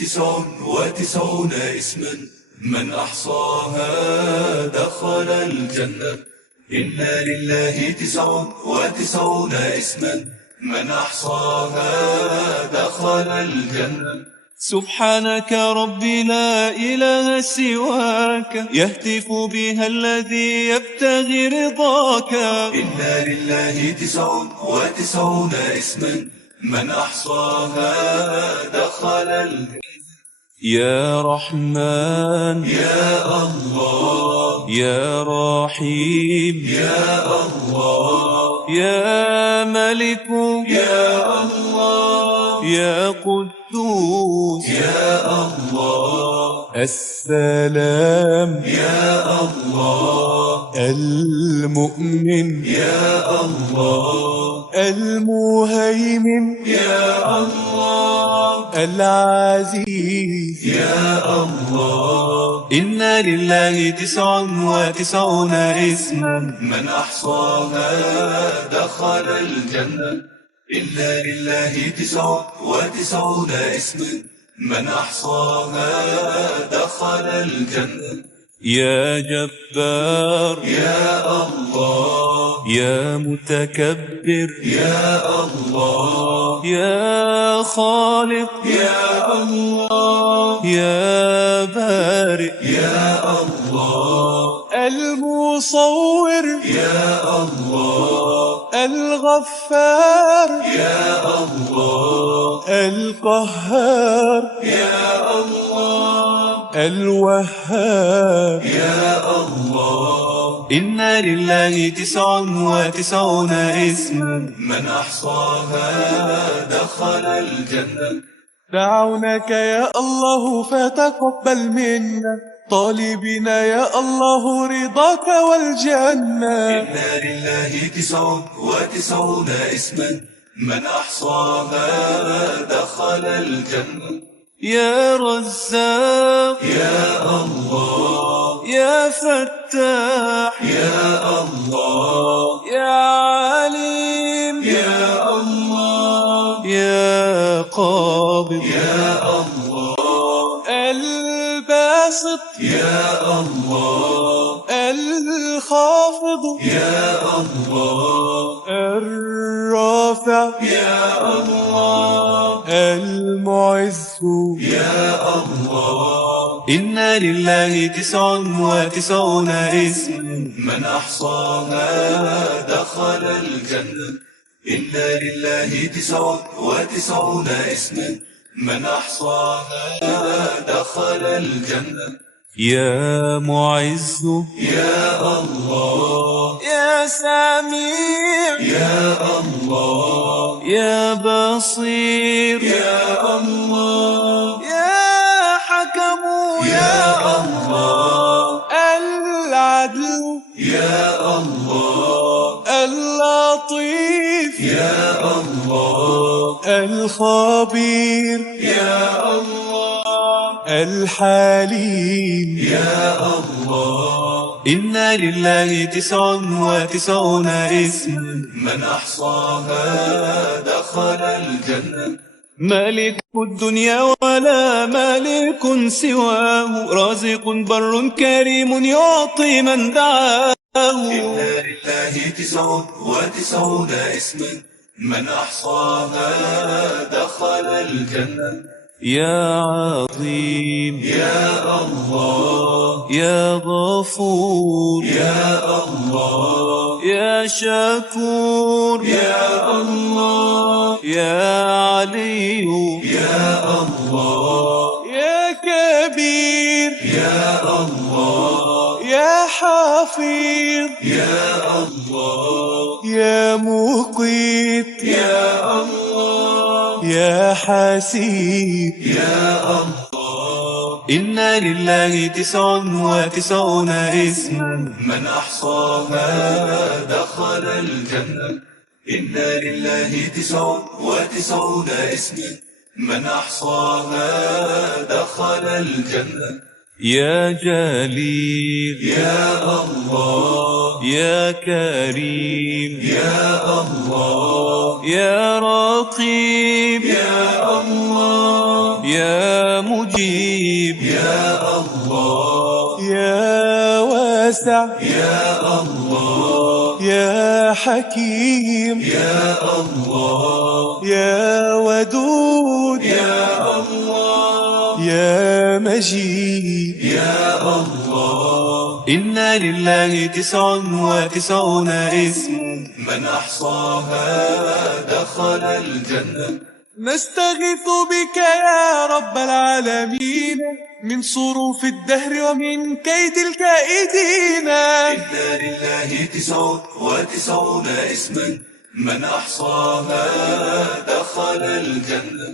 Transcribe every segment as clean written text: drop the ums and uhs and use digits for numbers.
99 اسما من أحصاها دخل الجنة. إن لله 99 اسما من أحصاها دخل الجنة. سبحانك ربي لا إله سواك يهتف بها الذي يبتغي رضاك. إن لله 99 اسما من أحصاها دخل الجنة. يا رحمن يا الله، يا رحيم يا الله، يا ملك يا الله، يا قدوس يا الله، السلام يا الله، المؤمن يا الله، المهيمن يا الله، العزيز يا الله. إن لله 99 اسما من أحصاها دخل الجنة. إن لله 99 اسما من أحصاها دخل الجنة. يا جبار يا الله، يا متكبر يا الله، يا خالق يا الله، يا بارئ يا الله، المصور يا الله، الغفار يا الله، القهار يا الله، الوهاب يا الله. إن لله 99 اسما من أحصاها دخل الجنة. دعوناك يا الله فتقبل منا، طالبين يا الله رضاك والجنة. إن لله 99 اسما من أحصاها دخل الجنة. يا رزاق يا الله، يا فتاح يا الله، يا عليم يا الله، يا قابض يا الله، الباسط يا الله، الخافض يا الله، الرافع يا الله، المعز يا الله. إن لله 99 اسما من أحصاها دخل الجنة. إن لله 99 اسما من أحصاها دخل الجنة. يا معز يا الله، يا سميع يا الله، يا بصير يا الله، يا حكم يا الله، العدل يا الله، اللطيف يا الله، الخبير يا الله، الحليم يا الله. إن لله 99 اسما من أحصاها دخل الجنة. مالك الدنيا ولا مالك سواه، رازق بر كريم يعطي من دعاه. إن لله 99 اسما من أحصاها دخل الجنة. يا عظيم يا الله، يا غفور يا الله، يا شكور يا الله، يا علي يا الله، يا كبير يا الله، يا حفيظ يا الله، يا مقيت يا الله، يا حسيب يا الله. إن لله 99 اسما من أحصاها دخل الجنة. إن لله 99 اسما من أحصاها دخل الجنة. يا جليل يا الله، يا كريم يا الله، يا رقيب يا الله، يا مجيب يا الله، يا واسع يا الله، يا حكيم يا الله، يا ودود يا الله، يا مجيد يا الله. إن لله 99 اسم من أحصاها دخل الجنة. نستغيث بك يا رب العالمين من صروف الدهر ومن كيد الكائدين. إن لله 99 اسما من أحصاها دخل الجنة.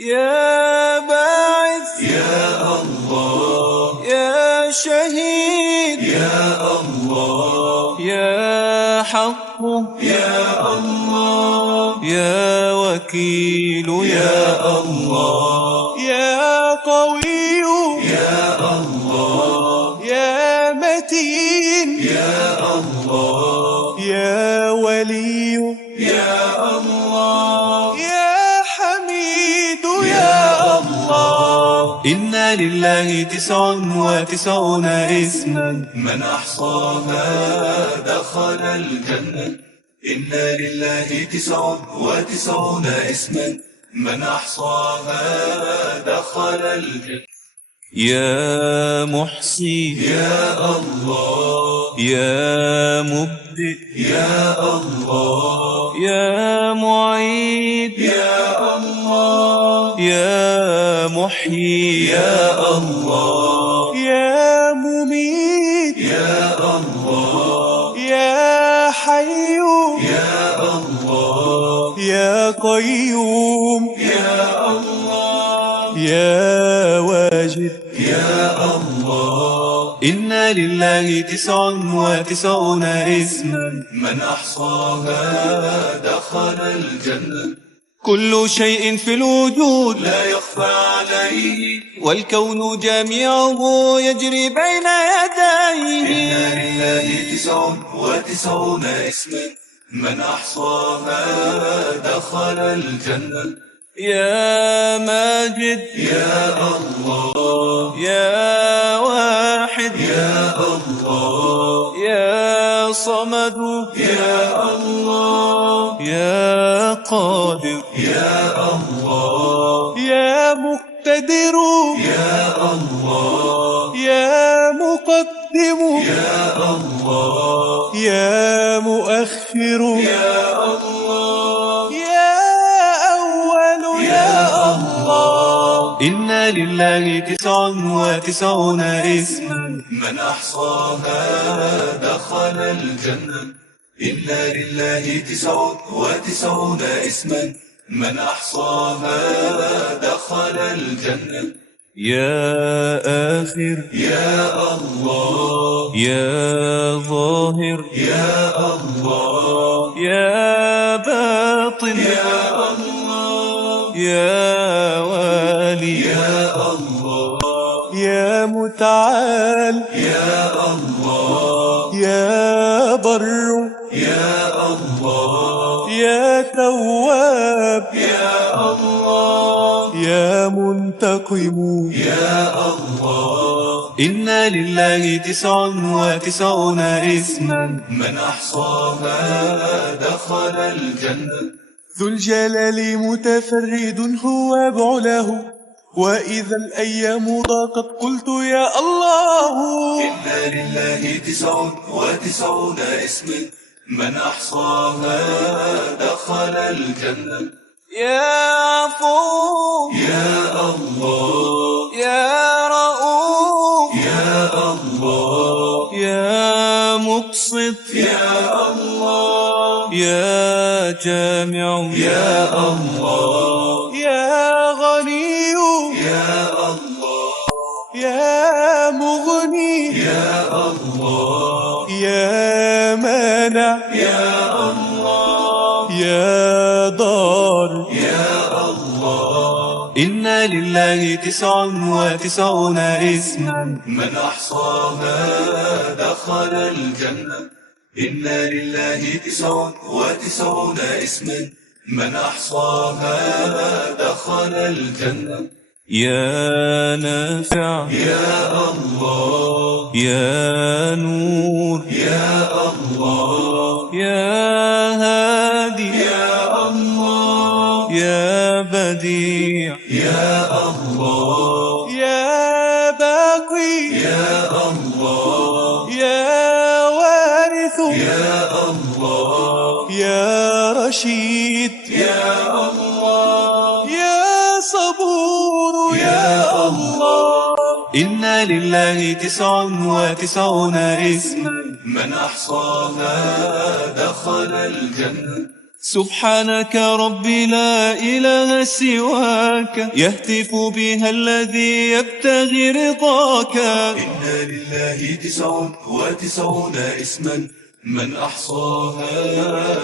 يا باعث يا الله، يا شهيد يا الله، يا حق يا الله، يا وكيل يا الله، يا قوي يا الله، يا متين يا الله، يا ولي يا الله، يا حميد يا الله. إن لله 99 اسما من أحصاها دخل الجنة. إن لله 99 اسما من أحصاها دخل الجنة. يا محصي يا الله، يا مبدئ يا الله، يا معيد يا الله، يا محيي يا الله، يا مميت يا الله، يا حي يا الله، يا قيوم يا الله، يا واجد يا الله. إن لله 99 اسما من أحصاها دخل الجنة. كل شيء في الوجود لا يخفى عليه، والكون جميعه يجري بين يديه. إن لله 99 اسما من أحصاها دخل الجنة. يا ماجد يا الله، يا واحد يا الله، يا صمد يا الله، يا قادر يا الله، يا مقتدر يا الله، يا مقدم يا الله، يا مؤخر يا الله، يا أول يا الله. إن لله 99 اسما من أحصاها دخل الجنة. إن لله 99 اسما من أحصاها دخل الجنة. يا آخر يا الله، يا ظاهر يا الله، يا باطن يا الله، يا والي يا الله، يا متعال يا الله، يا بر يا الله، يا تواب يا الله، يا منتقم. يا الله. إن لله 99 اسما من أحصاها دخل الجنة. ذو الجلال متفرد هو بعله، وإذا الأيام ضاقت قلت يا الله. إن لله 99 اسما من أحصاها دخل الجنة. يا عفو يا الله، يا رؤوف يا الله، يا مقسط يا الله، يا جامع يا الله، يا غني يا الله، يا مغني يا الله، يا مانع يا الله، يا ضار. يا الله. إن لله 99 اسما من أحصاها دخل الجنة. إن لله 99 اسما من أحصاها دخل الجنة. يا نافع يا الله يا نور يا الله يا هادي يا الله يا بديع يا الله يا باقي يا الله يا وارث يا الله يا رشيد يا الله يا صبور يا الله إن لله 99 اسما من أحصاها دخل الجنة سبحانك ربي لا إله سواك يهتف بها الذي يبتغي رضاك إن لله 99 اسما من أحصاها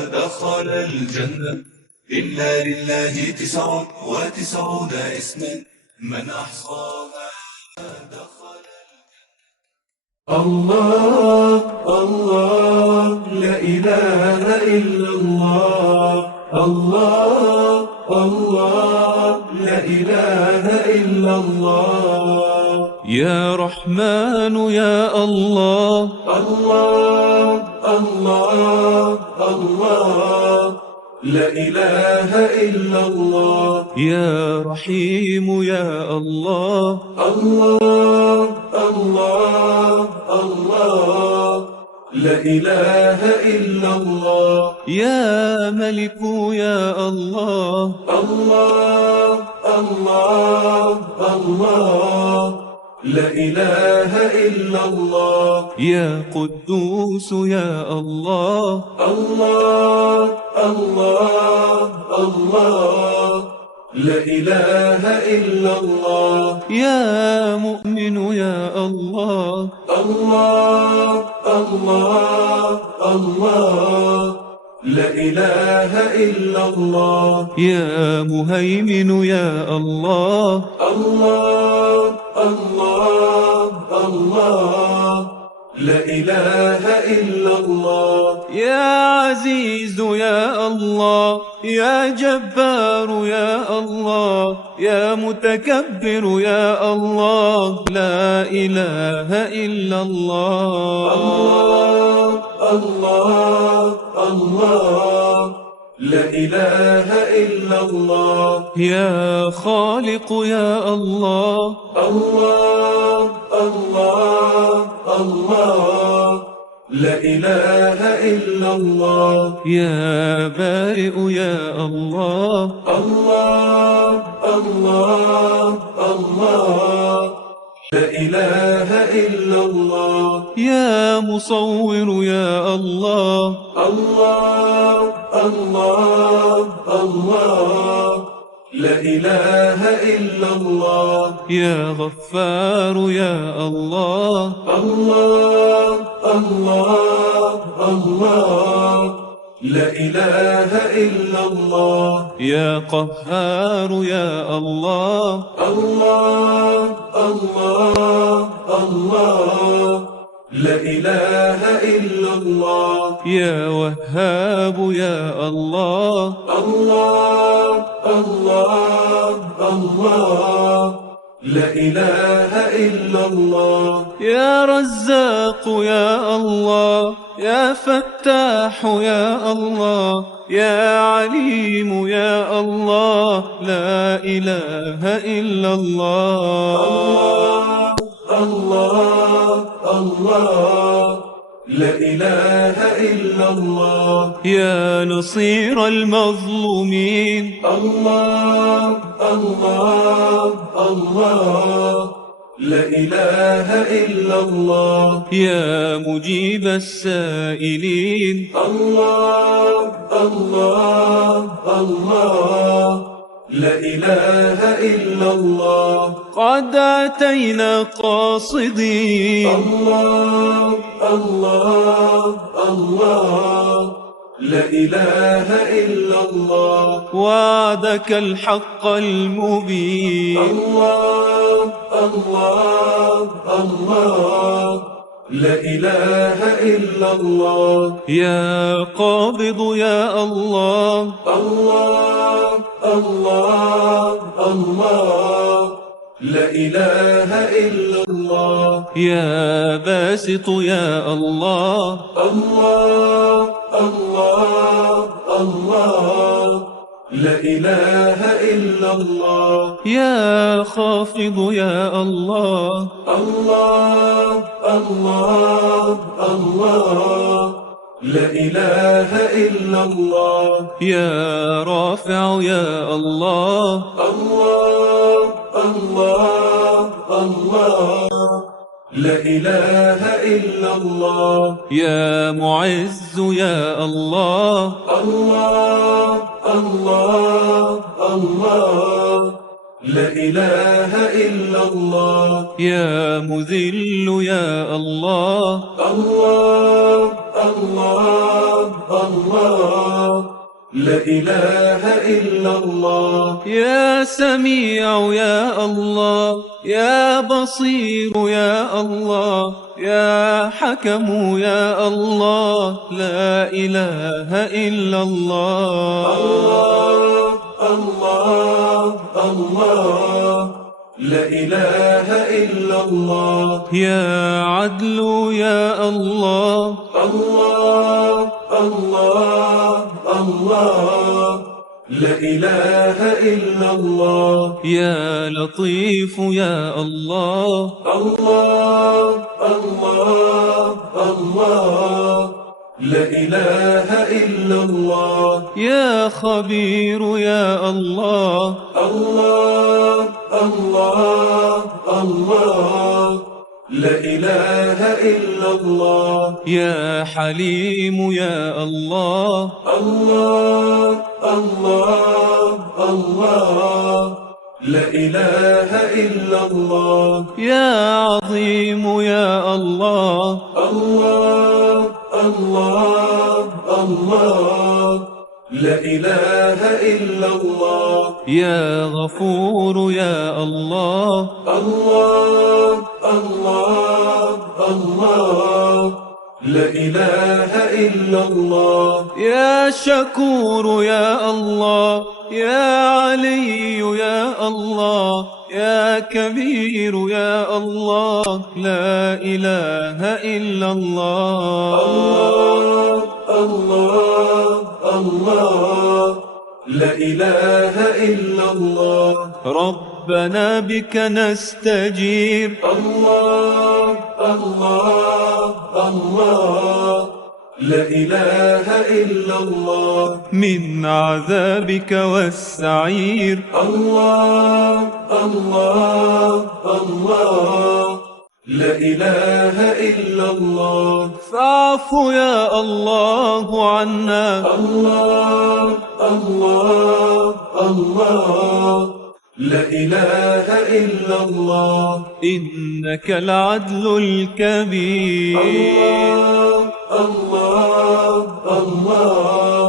دخل الجنة إن لله 99 اسما من أحصاها دخل الله الله لا إله إلا الله الله الله لا إله إلا الله يا رحمن يا الله الله الله الله لا إله إلا الله يا رحيم يا الله الله الله الله لا إله إلا الله يا ملك يا الله الله الله الله لا إله إلا الله يا قدوس يا الله الله الله الله لا إله إلا الله يا مؤمن يا الله الله الله الله لا إله إلا الله يا مهيمن يا الله الله الله الله لا إله إلا الله يا عزيز يا الله يا جبار يا الله يا متكبر يا الله لا إله إلا الله الله الله الله لا إله إلا الله يا خالق يا الله الله الله الله لا إله إلا الله يا بارئ يا الله الله الله الله لا إله إلا الله يا مصور يا الله الله الله الله لا إله إلا الله يا غفار يا الله الله الله الله لا إله إلا الله يا قهار يا الله الله الله الله لا إله إلا الله يا وهاب يا الله الله الله الله لا إله إلا الله يا رزاق يا الله يا فتاح يا الله يا عليم يا الله لا إله إلا الله الله الله لا إله إلا الله يا نصير المظلومين الله الله الله لا إله إلا الله يا مجيب السائلين الله الله الله لا إله إلا الله قد أتينا قاصدين الله الله الله لا إله إلا الله وعدك الحق المبين الله الله الله لا إله إلا الله يا قابض يا الله الله الله الله لا إله إلا الله. يا باسط يا الله. الله الله الله، لا إله إلا الله. يا خافض يا الله. الله الله الله، لا إله إلا الله. يا رافع يا الله. الله الله الله، لا إله إلا الله. يا معز يا الله. الله الله الله، لا إله إلا الله. يا مذل يا الله. الله الله الله، لا إله إلا الله. يا سميع يا الله. يا بصير يا الله. يا حكم يا الله. لا إله إلا الله. الله الله الله، لا إله إلا الله. يا عدل يا الله. الله الله الله، لا إله إلا الله. يا لطيف يا الله. الله الله الله، لا إله إلا الله. يا خبير يا الله. الله الله الله، لا إله إلا الله. يا حليم يا الله. الله الله الله، لا إله إلا الله. يا عظيم يا الله. الله الله الله، لا إله إلا الله. يا غفور يا الله. الله الله الله، لا إله إلا الله. يا شكور يا الله. يا علي يا الله. يا كبير يا الله. لا إله إلا الله. الله الله الله، لا إله إلا الله. ربنا بك نستجير. الله الله الله، لا إله إلا الله. من عذابك والسعير. الله الله الله، لا إله إلا الله. فاعف يا الله عنا. الله الله الله، لا إله إلا الله. إنك العدل الكبير. الله الله الله،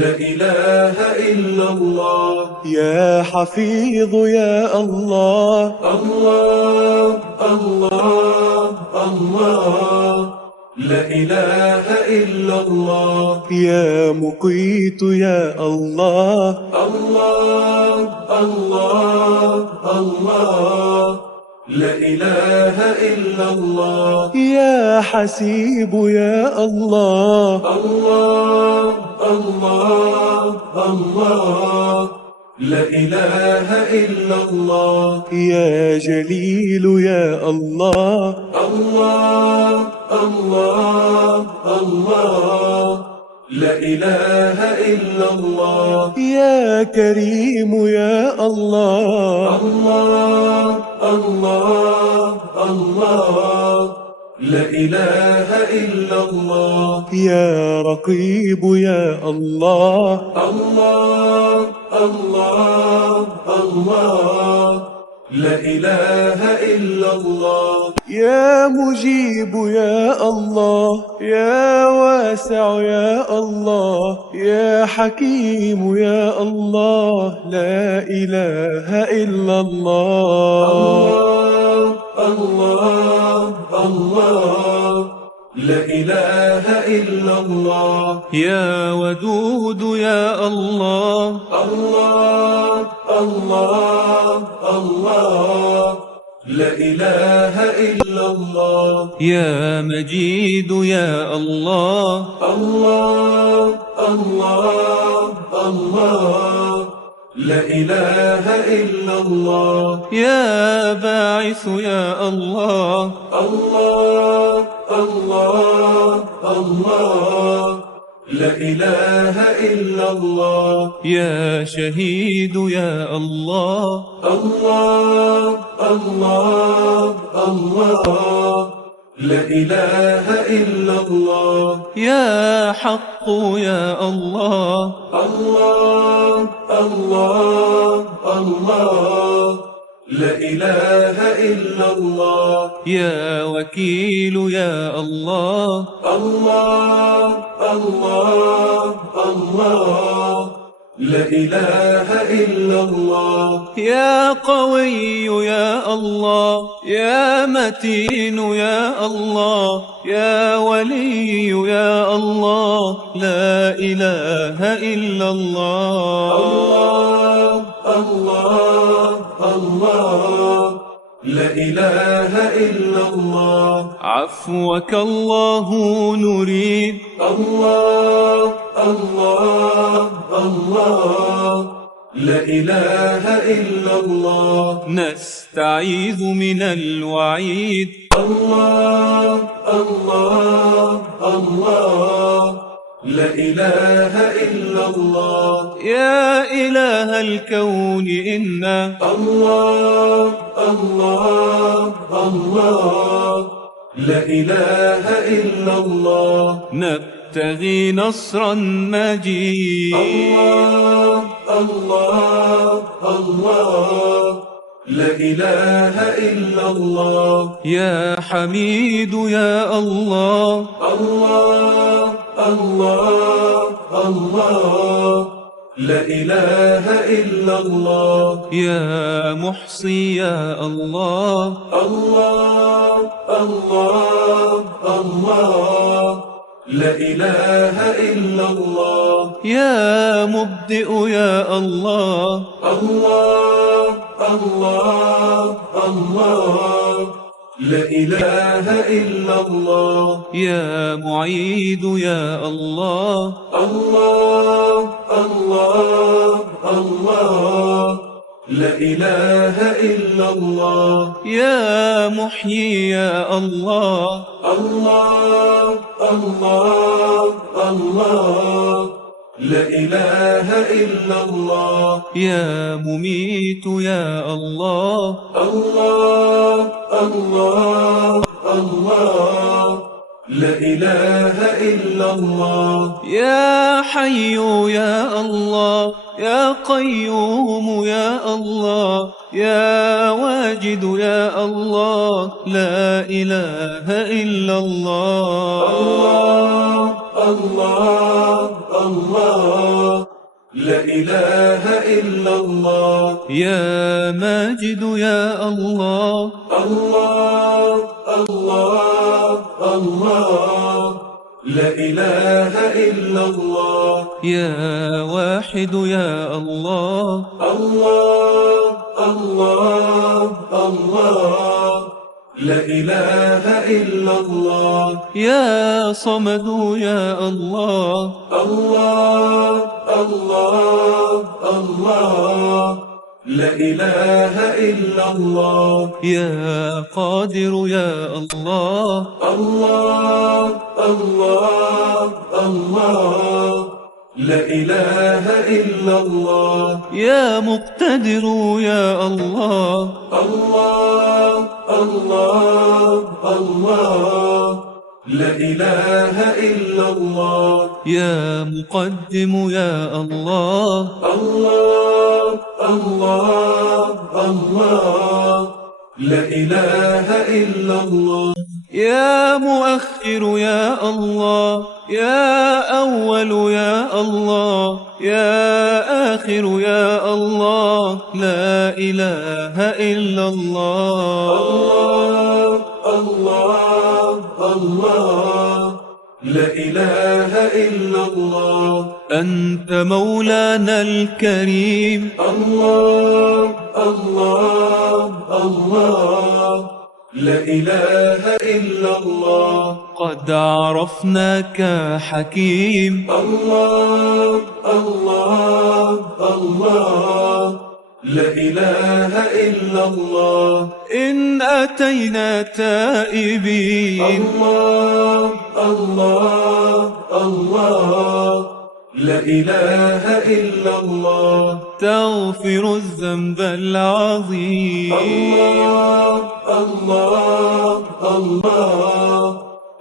لا إله إلا الله. يا حفيظ يا الله. الله الله الله، لا إله إلا الله. يا مقيت يا الله. الله الله الله، لا إله إلا الله. يا حسيب يا الله. الله الله الله، لا إله إلا الله. يا جليل يا الله. الله الله الله، لا إله إلا الله. يا كريم يا الله. الله الله الله، لا إله إلا الله. يا رقيب يا الله. الله الله الله، لا إله إلا الله. يا مجيب يا الله. يا واسع يا الله. يا حكيم يا الله. لا إله إلا الله. الله الله، لا إله إلا الله. يا ودود يا الله. الله الله الله، الله لا إله إلا الله يا مجيد يا الله الله الله الله لا إله إلا الله يا باعث يا الله الله الله الله لا إله إلا الله يا شهيد يا الله الله الله الله لا إله إلا الله يا حق يا الله الله الله الله لا إله إلا الله يا وكيل يا الله الله الله الله لا إله إلا الله يا قوي يا الله يا متين يا الله يا ولي يا الله لا إله إلا الله الله الله الله لا إله إلا الله عفوك الله نريد الله الله الله لا إله إلا الله نستعيذ من الوعيد الله الله الله لا إله إلا الله يا إله الكون إنا الله الله الله لا إله إلا الله نبتغي نصرا مجيد الله الله الله لا إله إلا الله يا حميد يا الله الله الله الله لا إله إلا الله يا محصي يا الله الله الله الله لا إله إلا الله يا مبدئ يا الله الله الله الله لا إله إلا الله يا معيد يا الله الله الله الله لا إله إلا الله يا محيي يا الله الله الله الله لا إله إلا الله يا مميت يا الله الله الله الله لا إله إلا الله يا حي يا الله يا قيوم يا الله يا واجد يا الله لا إله إلا الله الله الله الله لا إله إلا الله يا ماجد يا الله الله الله الله لا إله إلا الله يا واحد يا الله الله الله الله لا إله إلا الله يا صمد يا الله الله الله الله لا إله إلا الله يا قادر يا الله الله الله الله لا إله إلا الله يا مقتدر يا الله الله الله الله لا إله إلا الله يا مقدم يا الله الله الله الله لا إله إلا الله يا مؤخر يا الله يا أول يا الله يا آخر يا الله لا إله إلا الله الله الله الله لا إله إلا الله. أنت مولانا الكريم. الله الله الله، لا إله إلا الله. قد عرفناك حكيم. الله الله الله، لا إله إلا الله. إن أتينا تائبين. الله الله الله، لا إله إلا الله. تغفر الذنب العظيم. الله الله الله،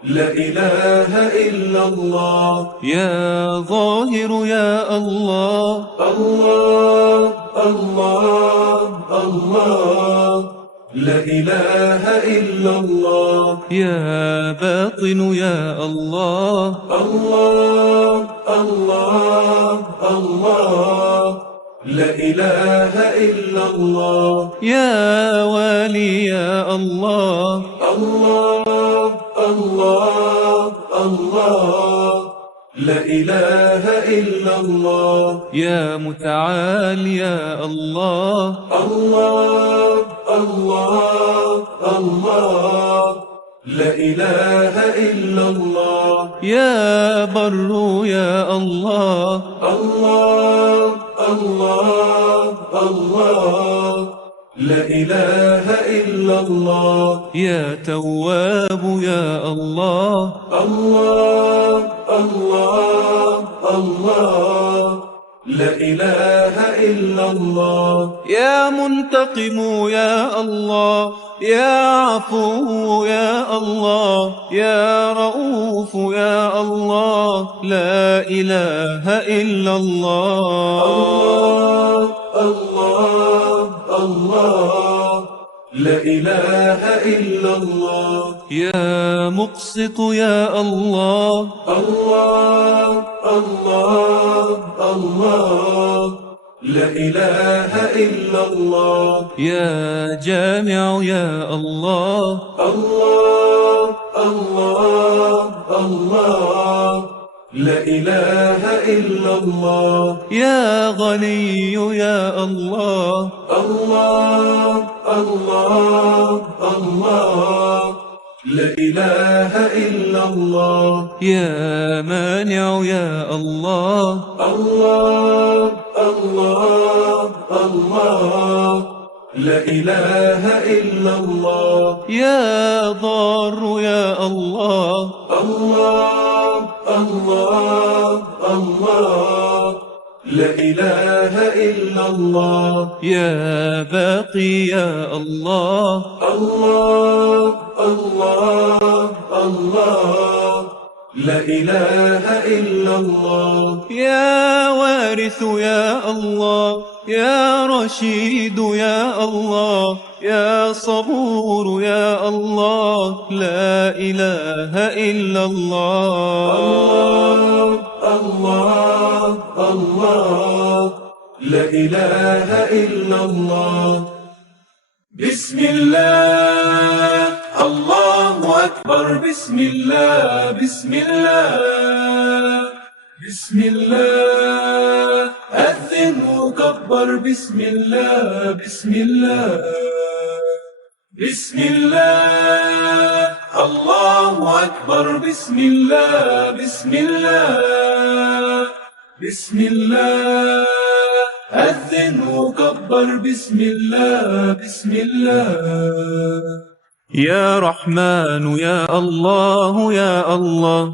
لا إله إلا الله. يا ظاهر يا الله. الله الله الله، لا إله إلا الله. يا باطن يا الله. الله الله الله، لا إله إلا الله. يا والي يا الله. الله الله الله، لا إله إلا الله. يا متعال يا الله. الله الله الله، لا إله إلا الله. يا بر يا الله. الله الله الله، لا إله إلا الله. يا تواب يا الله. الله الله الله، لا إله إلا الله. يا منتقم يا الله. يا عفو يا الله. يا رؤوف يا الله. لا إله إلا الله. الله الله الله، لا إله إلا الله. يا مقسط يا الله. الله الله الله، لا إله إلا الله. يا جامع يا الله. الله الله الله، لا إله إلا الله. يا غني يا الله. الله الله الله، لا إله إلا الله. يا مانع يا الله. الله الله الله، لا إله إلا الله. يا ضار يا الله. الله الله الله، لا إله إلا الله. يا باقي يا الله. الله الله الله، لا إله إلا الله. يا وارث يا الله. يا رشيد يا الله. يا صبور يا الله. لا إله إلا الله. الله الله الله، لا إله إلا الله. بسم الله، الله أكبر. بسم الله، بسم الله، بسم الله. أذن وكبر. بسم الله، بسم الله، بسم الله. الله أكبر. بسم الله، بسم الله، بسم الله. أذن وكبر. بسم الله، بسم الله. يا رحمن يا الله يا الله.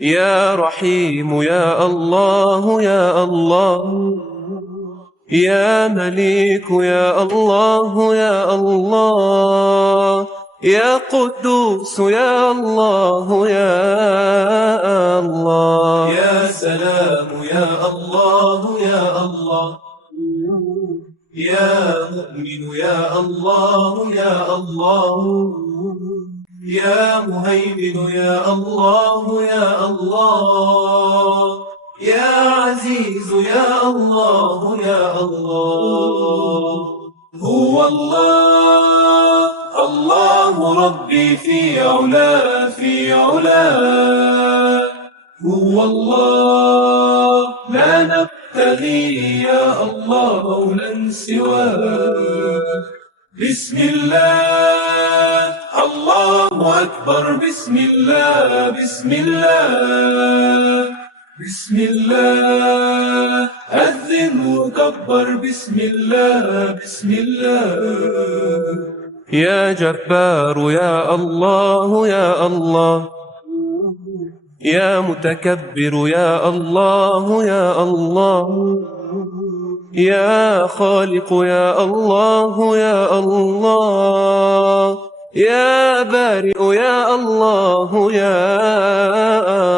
يا رحيم يا الله يا الله. يا مليك يا الله يا الله. يا قدوس يا الله يا الله. يا سلام يا الله يا الله. يا مؤمن يا الله يا الله. يا مهيمن يا الله يا الله. يا عزيز يا الله يا الله. هو الله الله ربي في علا في علا. هو الله لا نبتغي يا الله مولا سواه. بسم الله الله أكبر. بسم الله بسم الله بسم الله أذن وكبر. بسم الله بسم الله. يا جبار يا الله يا الله، يا متكبر يا الله يا الله، يا خالق يا الله يا الله، يا بارئ يا الله يا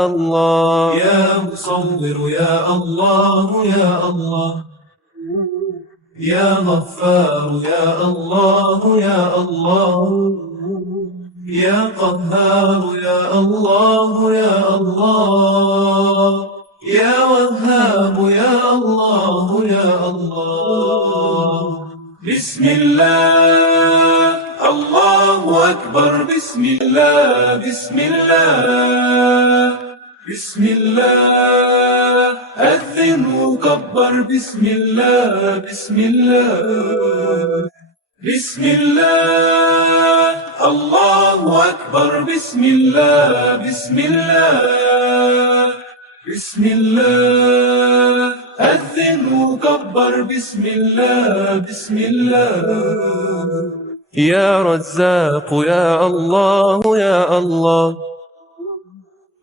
الله، يا مصور يا الله يا الله، يا غفار يا الله يا الله، يا قهار يا الله يا الله، يا وهاب يا الله يا الله. بسم الله الله أكبر. بسم الله بسم الله بسم الله أذن وكبر. بسم الله بسم الله بسم الله الله أكبر. بسم الله بسم الله بسم الله أذن وكبر. بسم الله بسم الله. يا رزاق يا الله يا الله،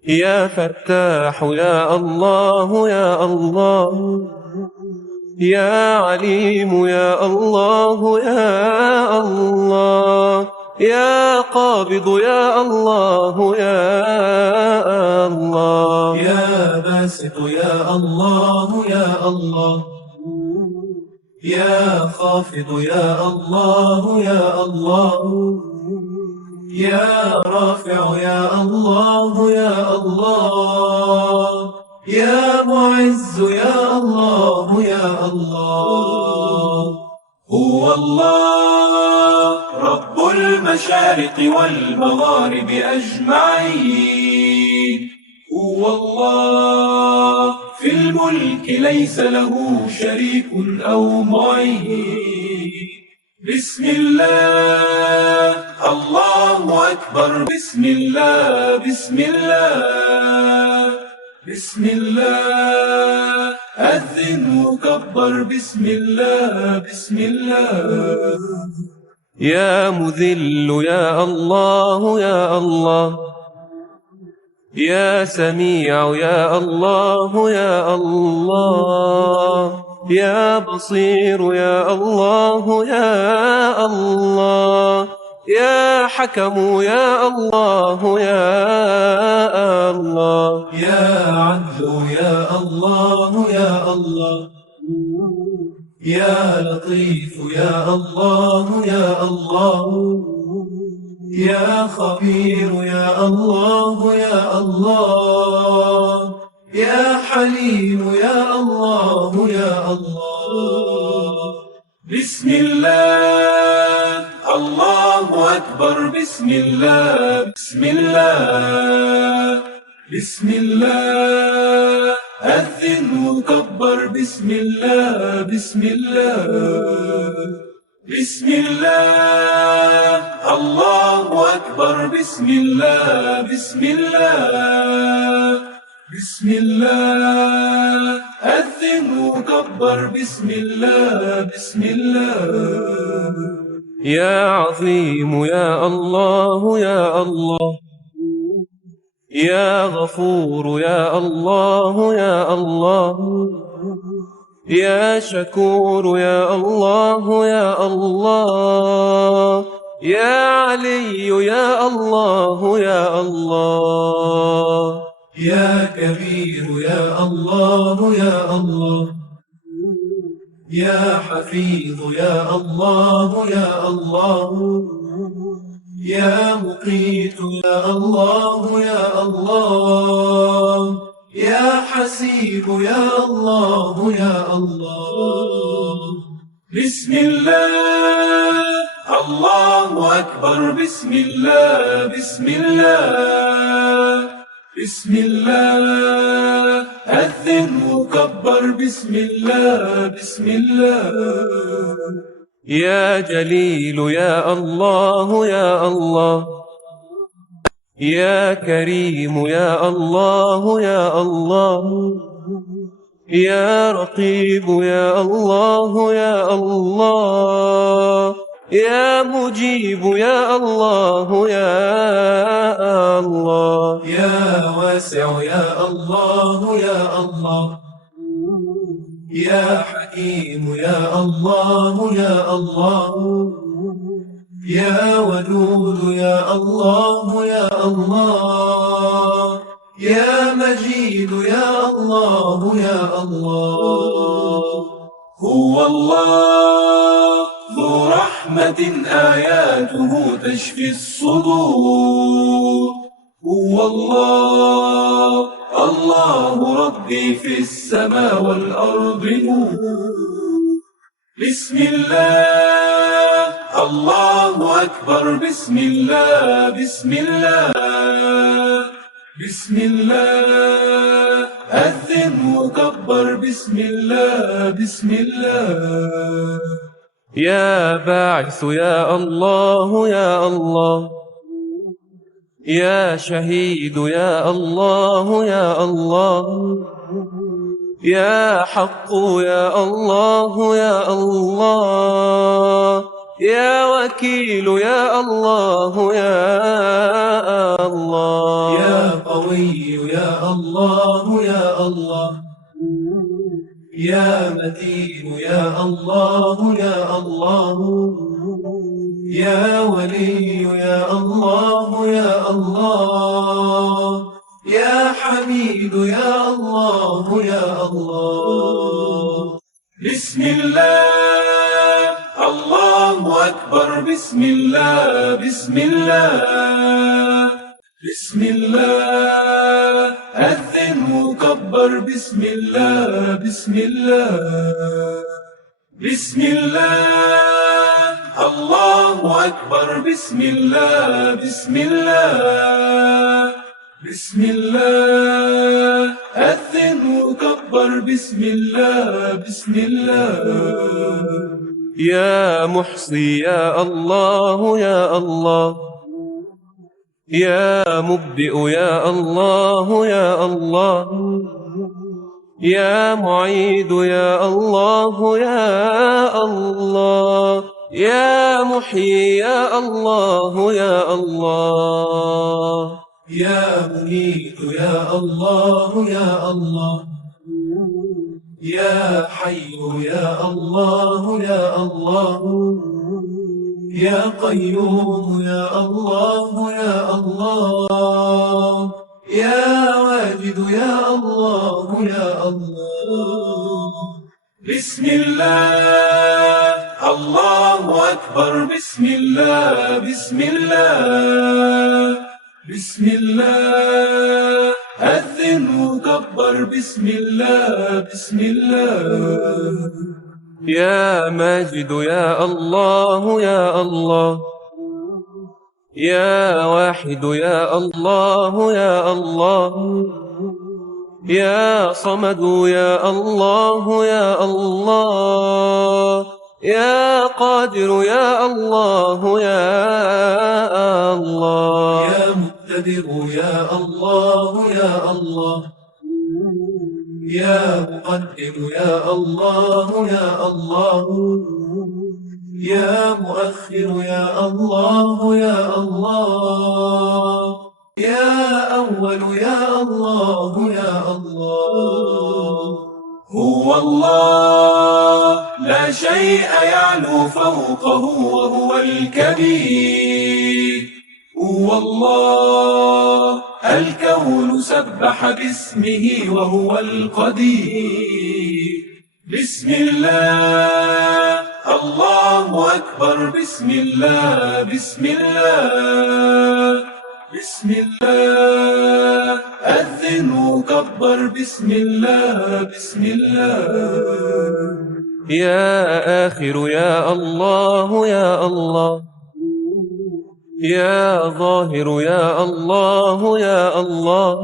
يا فتاح يا الله يا الله، يا عليم يا الله يا الله، يا قابض يا الله يا الله، يا باسط يا الله يا الله، يا خافض يا الله يا الله، يا رافع يا الله يا الله، يا معز يا الله يا الله. هو الله رب المشارق والمغارب أجمعين. هو الله في الملك ليس له شريك أو معين. بسم الله الله أكبر. بسم الله بسم الله بسم الله أذن وكبر. بسم الله بسم الله. يا مذل يا الله يا الله، يا سميع يا الله يا الله، يا بصير يا الله يا الله، يا حكم يا الله يا الله، يا عدل يا الله يا الله، يا لطيف يا الله يا الله، يا خبير يا الله يا الله، يا حليم يا الله يا الله. بسم الله الله أكبر. بسم الله بسم الله بسم الله أذن وكبر. بسم الله بسم الله بسم الله الله أكبر. بسم الله بسم الله بسم الله أذن وكبر. بسم الله بسم الله. يا عظيم يا الله يا الله، يا غفور يا الله يا الله، يا شكور يا الله يا الله، يا علي يا الله يا الله، يا كبير يا الله يا الله، يا حفيظ يا الله يا الله، يا مقيت يا الله يا الله، يا حسيب يا الله يا الله. بسم الله الله أكبر. بسم الله بسم الله بسم الله. أذن وكبر. بسم الله بسم الله. يا جليل يا الله يا الله، يا كريم يا الله يا الله، يا رقيب يا الله يا الله، يا مجيب يا الله يا الله. يا واسع يا الله يا الله، يا حكيم يا الله يا الله، يا ودود يا الله يا الله، يا مجيد يا الله يا الله. هو الله ذو رحمة آياته تشفي الصدور. هو الله الله ربي في السماء والأرض نور. بسم الله الله أكبر. بسم الله بسم الله بسم الله. أذن وكبر. بسم الله بسم الله. يا باعث يا الله يا الله، يا شهيد يا الله يا الله، يا حق يا الله يا الله، يا وكيل يا الله يا الله. يا قوي يا الله يا الله، يا متين يا الله يا الله، يا ولي يا الله يا الله، يا حميد يا الله يا الله. بسم الله الله أكبر. بسم الله بسم الله بسم الله. أذن وكبر. بسم الله بسم الله بسم الله. الله أكبر. بسم الله بسم الله بسم الله. أذن وكبر. بسم الله بسم الله. يا محصي يا الله يا الله، يا مبدئ يا الله يا الله، يا معيد يا الله يا الله، يا محيي يا الله يا الله. يا منيت يا الله يا الله، يا حي يا الله يا الله، يا قيوم يا الله يا الله، يا واجد يا الله يا الله. بسم الله الله أكبر. بسم الله بسم الله بسم الله. أذن وكبر. بسم الله بسم الله. يا ماجد يا الله يا الله، يا واحد يا الله يا الله، يا صمد يا الله يا الله، يا قادر يا الله يا الله. يا مقتدر يا الله يا الله، يا مقدم يا الله يا الله، يا مؤخر يا الله يا الله، يا أول يا الله يا الله. هو الله لا شيء يعلو فوقه وهو الكبير. هو الله الكون سبح باسمه وهو القدير. بسم الله الله أكبر. بسم الله بسم الله بسم الله. أذن وكبر. بسم الله بسم الله. يا آخر يا الله يا الله، يا ظاهر يا الله يا الله،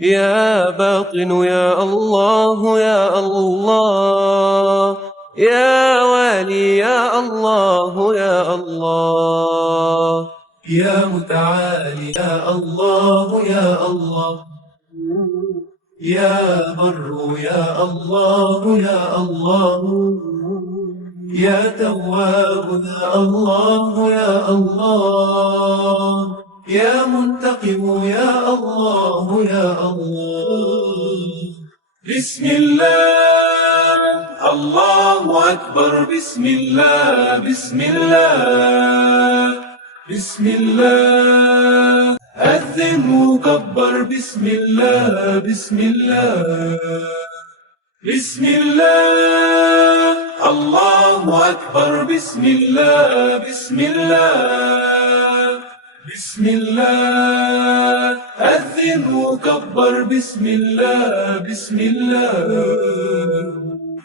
يا باطن يا الله يا الله، يا والي يا الله يا الله، يا متعالي يا الله يا الله، يا بر يا الله يا الله، يا تواب يا الله يا الله، يا منتقم يا الله يا الله. بسم الله، الله أكبر، بسم الله، بسم الله، بسم الله، أذن وكبر، بسم الله، بسم الله، بسم الله، الله أكبر، بسم الله، بسم الله، بسم الله، أذن وكبر، بسم الله، بسم الله.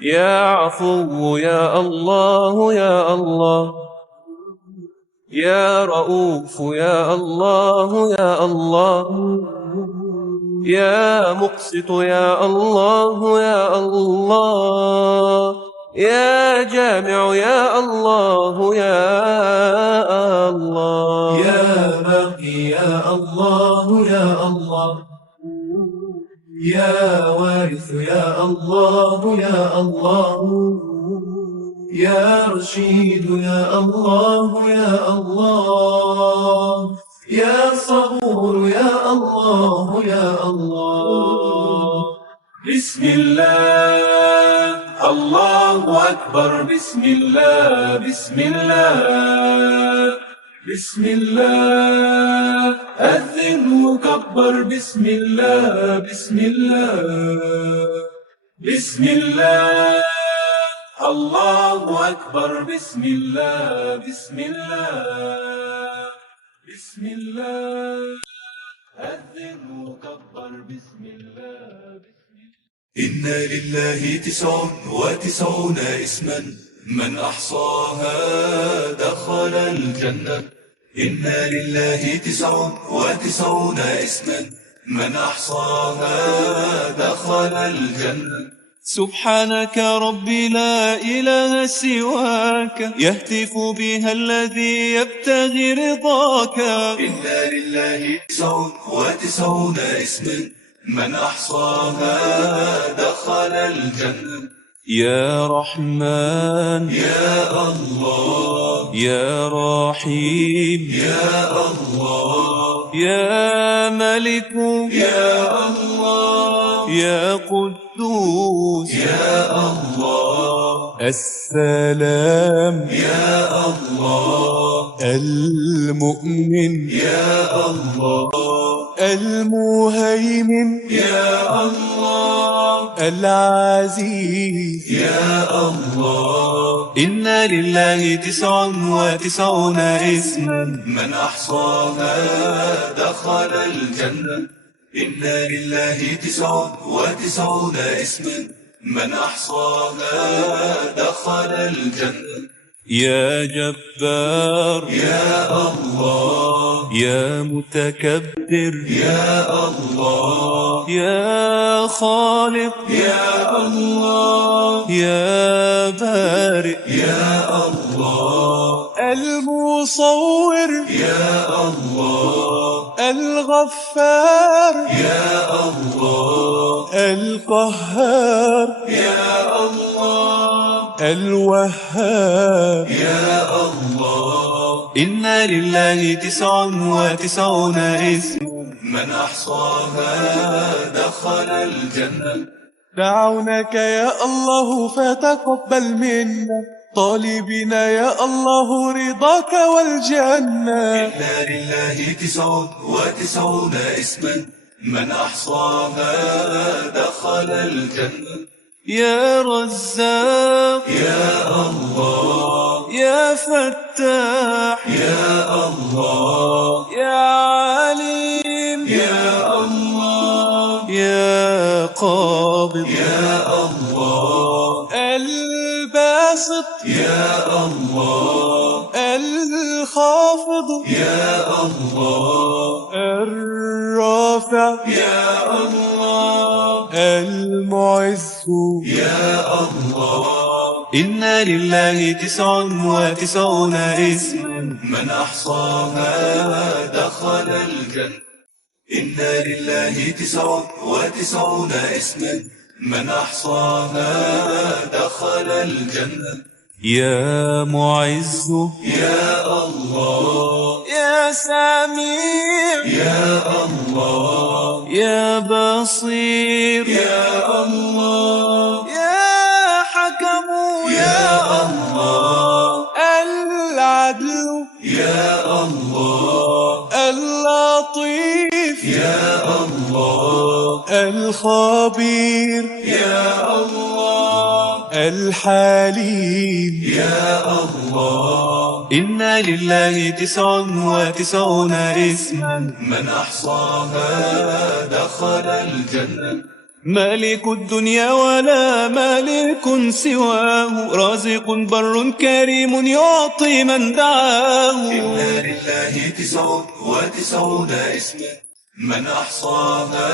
يا عفو يا الله يا الله، يا رؤوف يا الله يا الله، يا مقسط يا الله يا الله، يا جامع يا الله يا الله، يا باقي يا الله يا الله، يا وارث يا الله يا الله، يا رشيد يا الله يا الله، يا صبور يا الله يا الله. بسم الله، الله أكبر، بسم الله، بسم الله، بسم الله، أذن وكبر، بسم الله، بسم الله، بسم الله، الله أكبر، بسم الله، بسم الله، بسم الله، أذن وكبر، بسم الله، بسم الله. إن لله 99 اسما من أحصاها دخل الجنة. إن لله 99 اسما من أحصاها دخل الجنة. سبحانك ربي لا إله سواك، يهتف بها الذي يبتغي رضاك. إن لله 99 اسما من أحصاها دخل الجنة. يا رحمن يا الله، يا رحيم يا الله، يا ملك يا الله، يا قدوس يا الله، السلام يا الله، المؤمن يا الله، المهيمن يا الله، العزيز يا الله. إن لله 99 اسما من أحصاها دخل الجنة. إن لله 99 اسما من أحصاها دخل الجنة. يا جبار يا الله، يا متكبر يا الله، يا خالق يا الله، يا بارئ يا الله، المصور يا الله، الغفار يا الله، القهار يا الله، الوهاب يا الله. إن لله 99 اسما من أحصاها دخل الجنة. دعوناك يا الله فتقبل منا، طالبين يا الله رضاك والجنة. إن لله 99 اسما من أحصاها دخل الجنة. يا رزاق يا الله، يا فتاح يا الله، يا عليم يا الله، يا قابض يا الله، الخافض يا الله الرافع يا الله المعز يا الله إن لله 99 اسما من أحصاها دخل الجنة. إن لله 99 اسما من أحصاها دخل الجنة. يا معز يا الله يا سميع يا الله يا بصير يا الله يا حكم يا الله العدل يا الله اللطيف يا الله الخبير يا الله الحليم يا الله إن لله 99 اسما من أحصاها دخل الجنة. مالك الدنيا ولا مالك سواه رازق بر كريم يعطي من دعاه. إن لله 99 اسما من أحصاها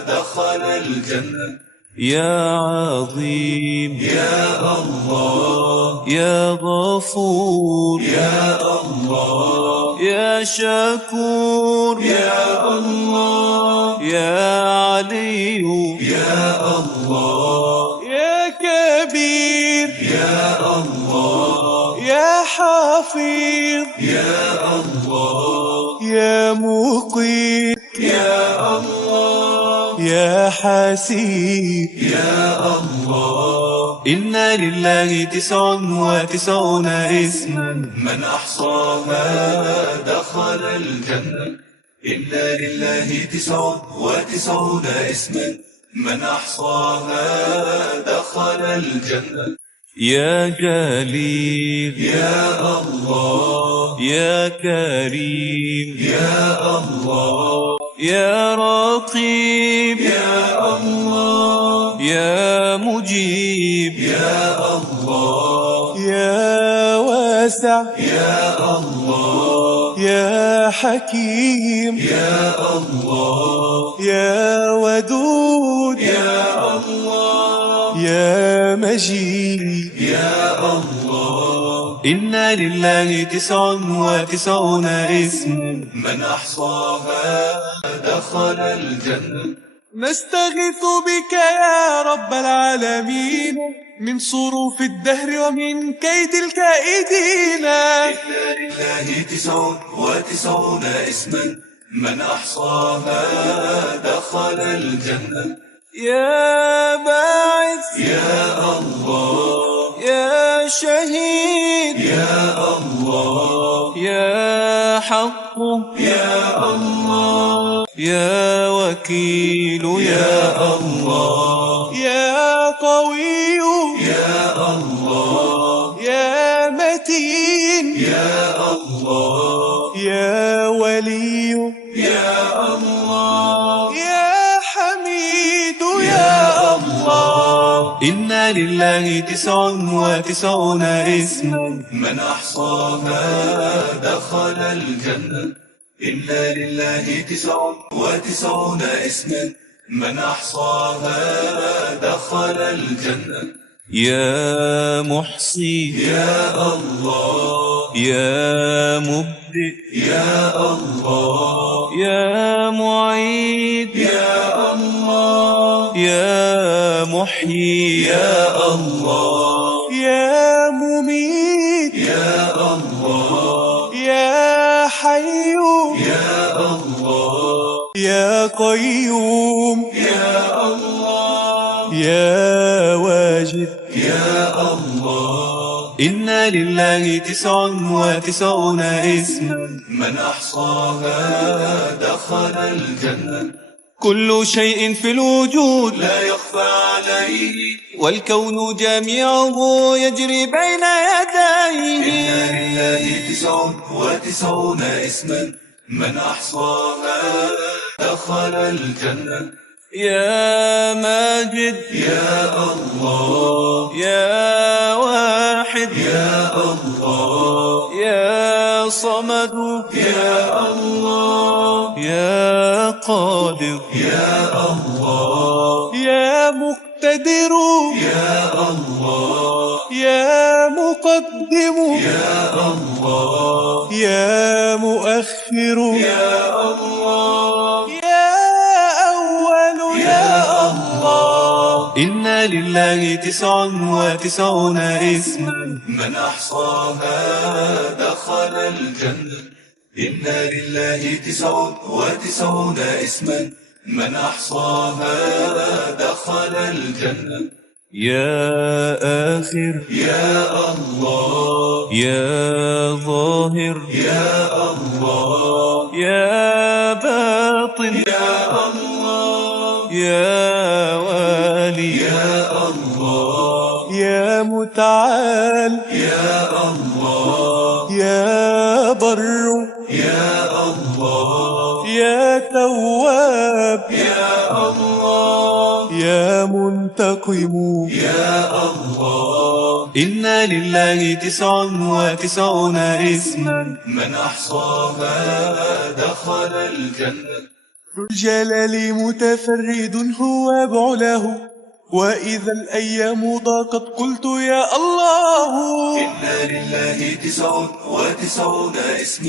دخل الجنة. يا عظيم يا الله يا غفور يا الله يا شكور يا الله يا علي يا الله يا كبير يا الله يا حفيظ يا الله يا مقيت يا الله يا حسيب يا الله إن لله 99 اسما من أحصاها دخل الجنة. إن لله 99 اسما من أحصاها دخل الجنة. يا جليل يا الله يا كريم يا الله يا رقيب يا الله يا مجيب يا الله يا واسع يا الله يا حكيم يا الله يا ودود يا الله يا مجيد يا الله إن لله 99 اسما من أحصاها دخل الجنة. نستغيث بك يا رب العالمين من صروف الدهر ومن كيد الكائدين. إن لله 99 اسما من أحصاها دخل الجنة. يا باعث يا الله يا شهيد يا الله يا حق يا الله يا وكيل يا الله يا قوي يا الله يا متين يا الله يا ولي يا الله يا حميد يا الله. إن لله 99 اسما من أحصاها دخل الجنة. إن لله 99 اسما من أحصاها دخل الجنة. يا محصي يا الله يا مبدئ يا الله يا معيد يا الله يا محيي يا الله يا مميت يا الله يا حي يا الله يا قيوم يا الله يا واجد يا الله إن لله 99 اسما من أحصاها دخل الجنة. كل شيء في الوجود لا يخفى عليه والكون جميعه يجري بين يديه. إن لله 99 اسما من أحصاها دخل الجنة. يا ماجد يا الله يا واحد يا الله يا صمد يا الله يا قادر يا الله يا مقتدر يا الله يا مقدم يا الله يا مؤخر يا الله يا أول يا الله. إن لله 99 اسما من أحصاها دخل الجنة. إن لله 99 اسما من أحصاها دخل الجنة. يا آخر يا الله يا ظاهر يا الله يا باطن يا الله يا والي يا الله يا متعال يا الله يا بر يا الله يا تواب يا الله يا منتقم يا الله. إن لله 99 اسما من أحصاها دخل الجنة. ذو الجلال متفرد هو بعلاه، وإذا الأيام ضاقت قلت يا الله. إن لله 99 اسم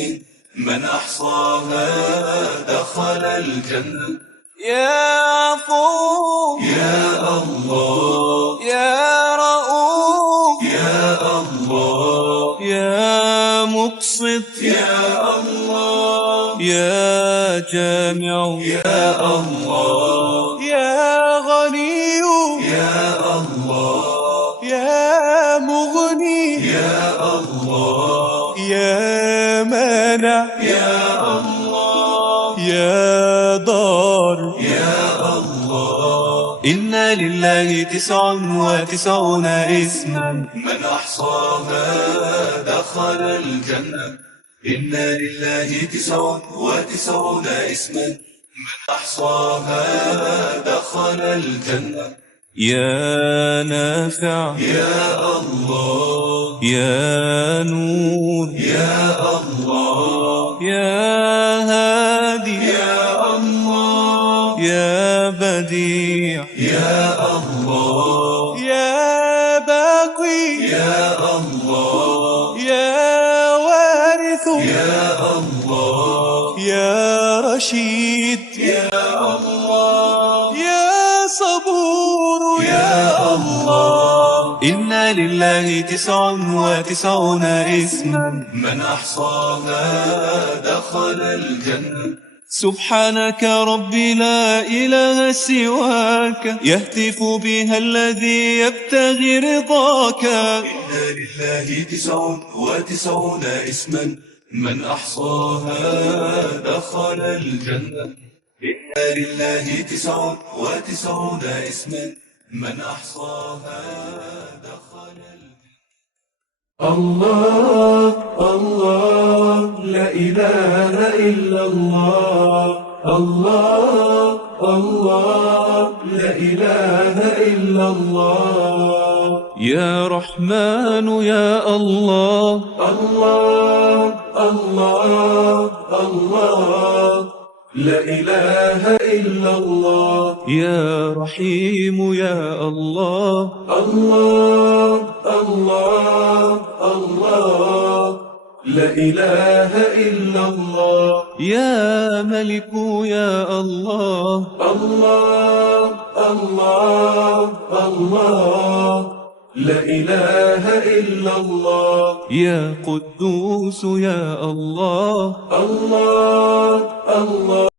من أحصاها دخل الجنة. يا عفو يا الله يا رؤوف يا الله يا مقسط يا الله يا جامع يا الله يا غني يا الله يا مغني يا الله يا مانع يا الله يا ضار يا الله. إن لله 99 اسما من أحصاها دخل الجنة. إن لله 99 اسما من أحصاها دخل الجنة. يا نافع يا الله يا نور يا الله يا هادي يا الله يا بديع يا الله يا باقي يا الله يا وارث يا الله يا رشيد يا الله يا صبور يا الله. إن لله 99 اسما من أحصاها دخل الجنة. سبحانك ربي لا إله سواك، يهتف بها الذي يبتغي رضاك. إن لله 99 اسما من أحصاها دخل الجنة. إن لله 99 اسما من أحصاها دخل الجنة. الله الله لا إله إلا الله. الله الله لا إله إلا الله. يا رحمن يا الله الله الله الله لا إله إلا الله. يا رحيم يا الله الله الله الله لا إله إلا الله. يا ملك يا الله الله الله الله لا إله إلا الله. يا قدوس يا الله الله الله